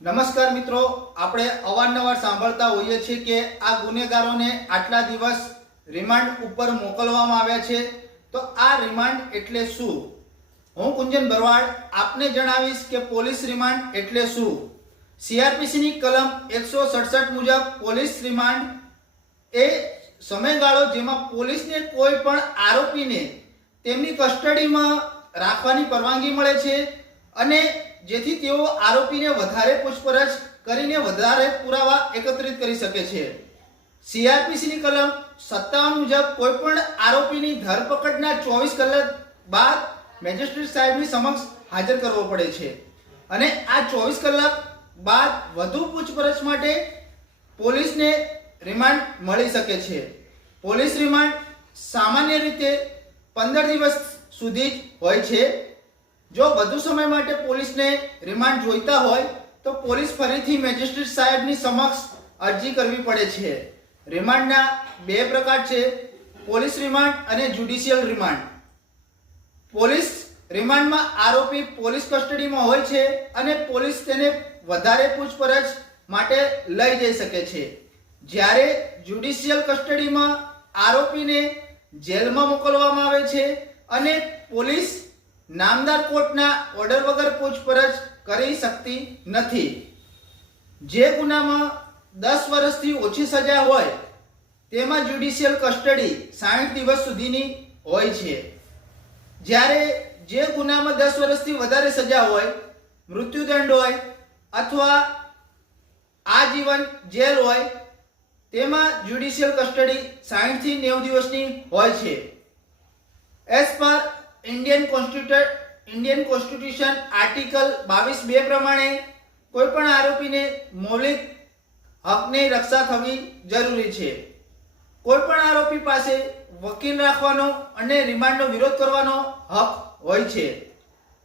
નમસ્કાર મિત્રો, આપણે અવારનવાર સાંભળતા હોઈએ છીએ કે આ ગુનેગારોને આટલા દિવસ રિમાન્ડ ઉપર મોકલવામાં આવ્યા છે. તો આ રિમાન્ડ એટલે શું? હું કુંજન ભરવાડ આપને જણાવીશ કે પોલીસ રિમાન્ડ એટલે શું. CRPC ની કલમ 167 મુજબ પોલીસ રિમાન્ડ એ સમયગાળો જેમાં પોલીસને કોઈ પણ આરોપીને તેમની કસ્ટડીમાં રાખવાની પરવાનગી મળે છે અને જેથી તેઓ આરોપીને વધારે પૂછપરછ કરીને વધારે પુરાવા એકત્રિત કરી શકે છે. CRPC ની કલમ 57 મુજબ કોઈ પણ આરોપીની ધરપકડના 24 કલાક બાદ મેજિસ્ટ્રેટ સાહેબની સમક્ષ હાજર કરવો પડે છે અને આ 24 કલાક બાદ વધુ પૂછપરછ માટે પોલીસને રિમાન્ડ મળી શકે છે. પોલીસ રિમાન્ડ સામાન્ય રીતે 15 દિવસ સુધી જ હોય છે. જો વધુ સમય માટે પોલીસને રિમાન્ડ જોઈતા હોય તો પોલીસ ફરીથી મેજિસ્ટ્રેટ સાહેબની સમક્ષ અરજી કરવી પડે છે. રિમાન્ડના બે પ્રકાર છે, પોલીસ રિમાન્ડ અને જ્યુડિશિયલ રિમાન્ડ. પોલીસ રિમાન્ડમાં આરોપી પોલીસ કસ્ટડીમાં હોય છે અને પોલીસ તેને વધારે પૂછપરછ માટે લઈ જઈ શકે છે. જ્યારે જ્યુડિશિયલ કસ્ટડીમાં આરોપીને જેલમાં મોકલવામાં આવે છે અને પોલીસ નામદાર કોર્ટના ઓર્ડર વગર પૂછપરછ કરી શકતી નથી. જે ગુનામાં 10 વર્ષથી ઓછી સજા હોય તેમાં જ્યુડિશિયલ કસ્ટડી 60 દિવસ સુધીની હોય છે. જ્યારે જે ગુનામાં 10 વર્ષથી વધારે સજા હોય, મૃત્યુદંડ હોય અથવા આજીવન જેલ હોય તેમાં જ્યુડિશિયલ કસ્ટડી 60 થી 90 દિવસની હોય છે. As per Indian constitution article 22(2) પ્રમાણે કોઈ પણ આરોપીને મૌલિક હકની રક્ષા થવી જરૂરી છે. કોઈ પણ આરોપી પાસે વકીલ રાખવાનો અને રિમાન્ડનો વિરોધ કરવાનો હક હોય છે.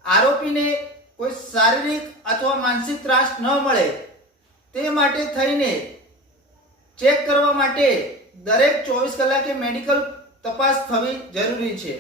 આરોપીને કોઈ શારીરિક અથવા માનસિક ત્રાસ ન મળે તે માટે થઈને ચેક કરવા માટે દરેક 24 કલાકે મેડિકલ તપાસ થવી જરૂરી છે.